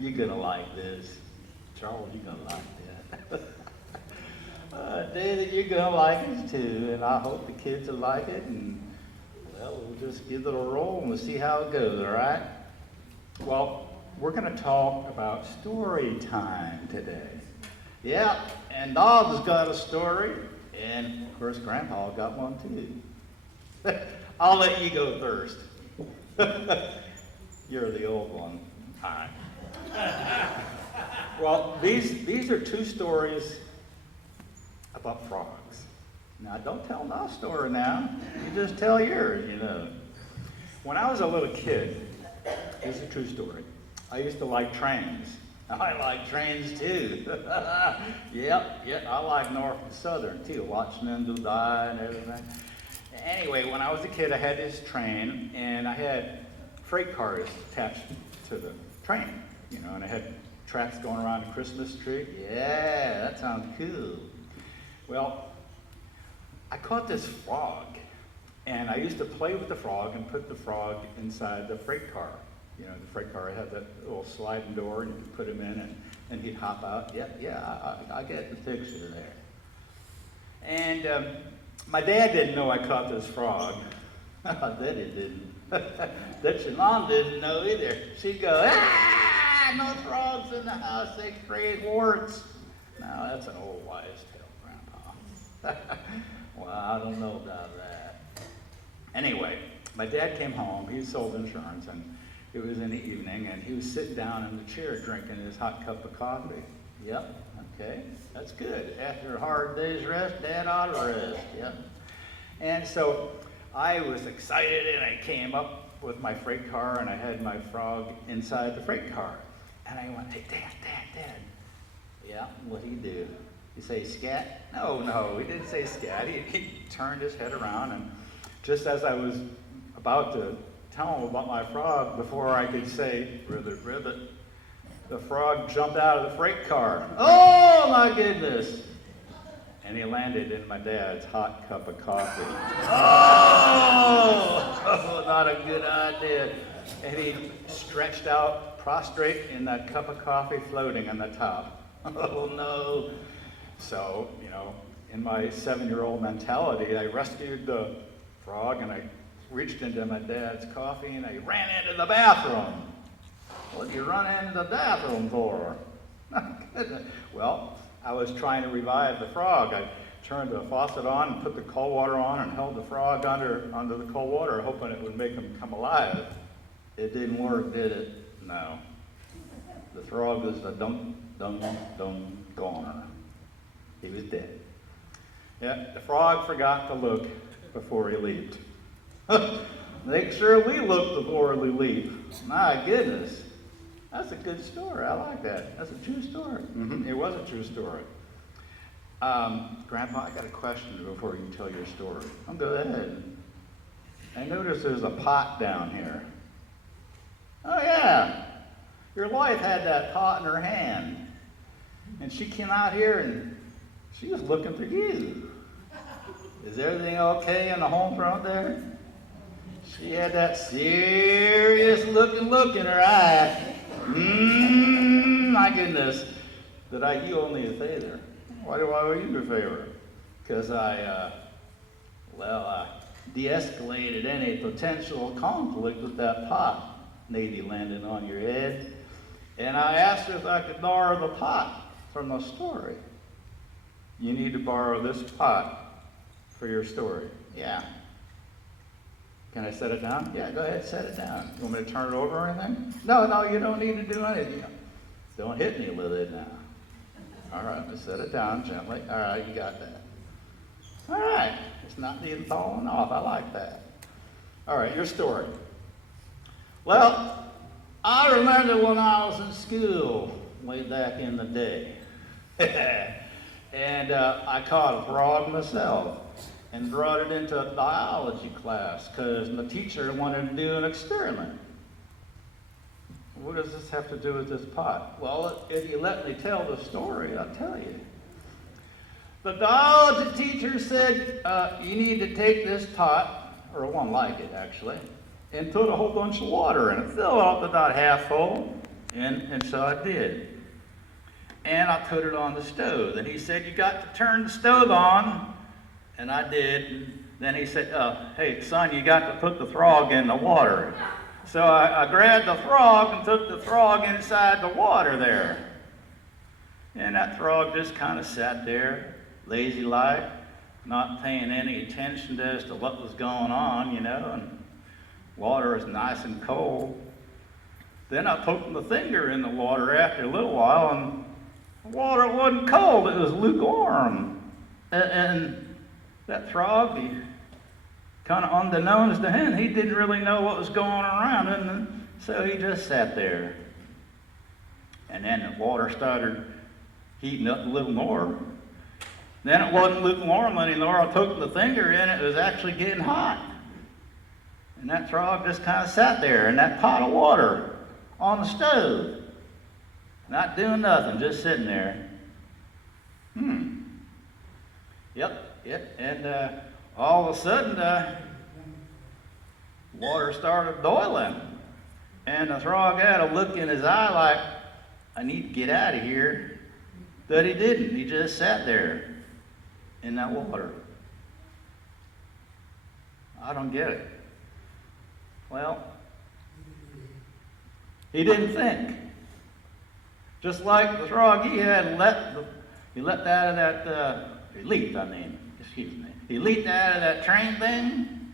You're going to like this. Charles, you're going to like that. David, you're going to like it too, and I hope the kids will like it, and, well, we'll just give it a roll and we'll see how it goes, all right? Well, we're going to talk about story time today. Yeah, and Bob's got a story, and of course, Grandpa got one too. I'll let you go first. You're the old one. All right. Well, these are two stories about frogs. Now, don't tell my story now. You just tell yours, you know. When I was a little kid, this is a true story. I used to like trains. I like trains too. Yep, I like North and Southern too, watching them go by and everything. Anyway, when I was a kid, I had this train, and I had freight cars attached to the train, you know, and I had tracks going around the Christmas tree. Yeah, that sounds cool. Well, I caught this frog, and I used to play with the frog and put the frog inside the freight car. You know, the freight car had that little sliding door, and you could put him in, and he'd hop out. I get the picture there. And my dad didn't know I caught this frog. I bet he didn't. Bet your mom didn't know either. She'd go, ah, no frogs in the house, they create warts. Now, that's an old wives' tale, Grandpa. Well, I don't know about that. Anyway, my dad came home. He sold insurance, and it was in the evening, and he was sitting down in the chair drinking his hot cup of coffee. Yep, okay, that's good. After a hard day's rest, Dad ought to rest. Yep. And so I was excited, and I came up with my freight car, and I had my frog inside the freight car. And I went, hey, Dad. Yeah, what'd he do? He say scat? No, he didn't say scat. He turned his head around, and just as I was about to tell him about my frog, before I could say, ribbit, the frog jumped out of the freight car. Oh, my goodness. And he landed in my dad's hot cup of coffee. Oh, not a good idea. And he stretched out, prostrate in that cup of coffee floating on the top. Oh, no. So, you know, in my 7-year-old mentality, I rescued the frog, and I reached into my dad's coffee, and I ran into the bathroom. What did you run into the bathroom for? Well, I was trying to revive the frog. I turned the faucet on and put the cold water on and held the frog under the cold water, hoping it would make him come alive. It didn't work, did it? No. The frog was a dum goner. He was dead. Yeah, the frog forgot to look before he leaped. Make sure we look before we leap. My goodness. That's a good story. I like that. That's a true story. Mm-hmm. It was a true story. Grandpa, I got a question before you tell your story. Go ahead. I notice there's a pot down here. Oh, yeah. Your wife had that pot in her hand. And she came out here and she was looking for you. Is everything okay in the home front there? She had that serious looking look in her eye. My goodness. You owe me a favor. Why do I owe you a favor? Because I de-escalated any potential conflict with that pot Navy landing on your head. And I asked her if I could borrow the pot from the story. You need to borrow this pot for your story. Yeah. Can I set it down? Yeah, go ahead, set it down. You want me to turn it over or anything? No, you don't need to do anything. Don't hit me with it now. All right, let's set it down gently. All right, you got that. All right, it's not even falling off. I like that. All right, your story. Well, I remember when I was in school way back in the day. And I caught a frog myself and brought it into a biology class because the teacher wanted to do an experiment. What does this have to do with this pot? Well, if you let me tell the story, I'll tell you. The biology teacher said, you need to take this pot, or one like it actually, and put a whole bunch of water in it. Fill it up about half full, And so I did. And I put it on the stove. And he said, you got to turn the stove on. And I did. And then he said, hey, son, you got to put the frog in the water. So I grabbed the frog and took the frog inside the water there. And that frog just kind of sat there, lazy-like, not paying any attention as to what was going on, you know, and water is nice and cold. Then I poked my finger in the water after a little while, and the water wasn't cold, it was lukewarm. And that frog, he kind of unbeknownst to him, he didn't really know what was going around, and so he just sat there. And then the water started heating up a little more. Then it wasn't lukewarm anymore. I poked the finger in, it was actually getting hot. And that frog just kind of sat there in that pot of water on the stove, not doing nothing, just sitting there. Yep. And all of a sudden, water started boiling. And the frog had a look in his eye like, I need to get out of here. But he didn't. He just sat there in that water. I don't get it. Well, he didn't think. Just like the frog, he leaped out of that, he leaped out of that train thing.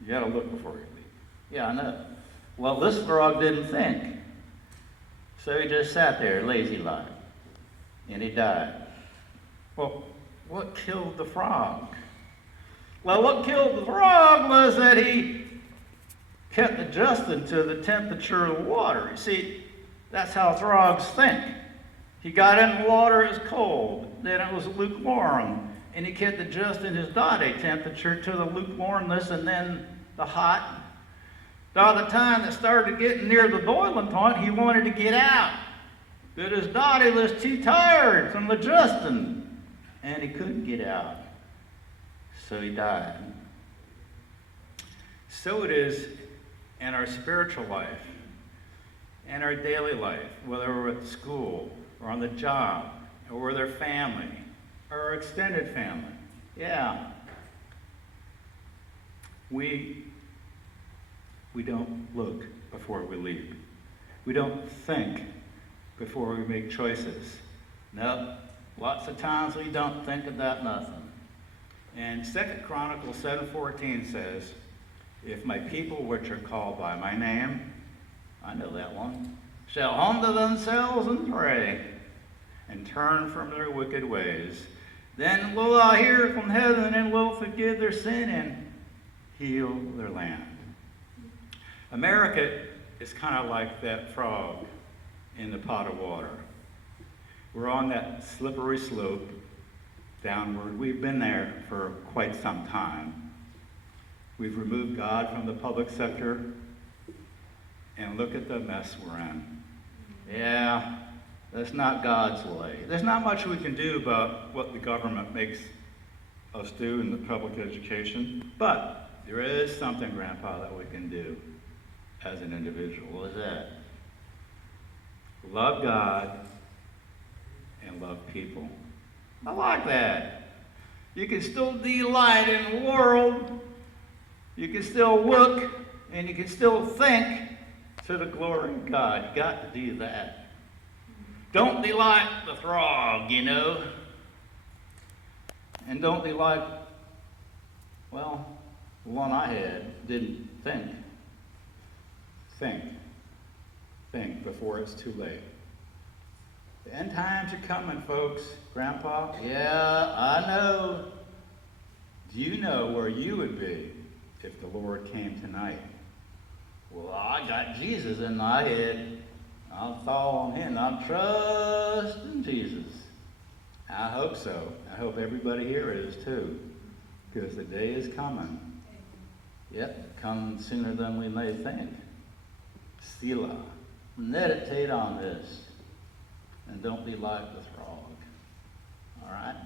You gotta look before you leap. Yeah, I know. Well, this frog didn't think. So he just sat there, lazy-like. And he died. Well, what killed the frog? Well, what killed the frog was that he kept adjusting to the temperature of the water. You see, that's how frogs think. He got in the water, it was cold. Then it was lukewarm. And he kept adjusting his body temperature to the lukewarmness and then the hot. By the time it started getting near the boiling point, he wanted to get out. But his body was too tired from adjusting, and he couldn't get out. So he died. So it is in our spiritual life, in our daily life, whether we're at school, or on the job, or with our family, or our extended family. Yeah. We don't look before we leap. We don't think before we make choices. Nope. Lots of times we don't think about nothing. And 2 Chronicles 7:14 says, if my people which are called by my name, I know that one, shall humble themselves and pray, and turn from their wicked ways, then will I hear from heaven and will forgive their sin and heal their land. America is kind of like that frog in the pot of water. We're on that slippery slope downward. We've been there for quite some time. We've removed God from the public sector, and look at the mess we're in. Yeah, that's not God's way. There's not much we can do about what the government makes us do in the public education, but there is something, Grandpa, that we can do as an individual. What is that? Love God and love people. I like that. You can still delight in the world. You can still look and you can still think to the glory of God. You got to do that. Don't be like the frog, you know. And don't be like, well, the one I had didn't think. Think before it's too late. The end times are coming, folks. Grandpa, yeah, I know. Do you know where you would be if the Lord came tonight? Well, I got Jesus in my head. I'll follow him. I'm trusting Jesus. I hope so. I hope everybody here is too, because the day is coming. Yep, coming sooner than we may think. Selah. Meditate on this. And don't be like the frog. All right?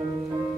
you.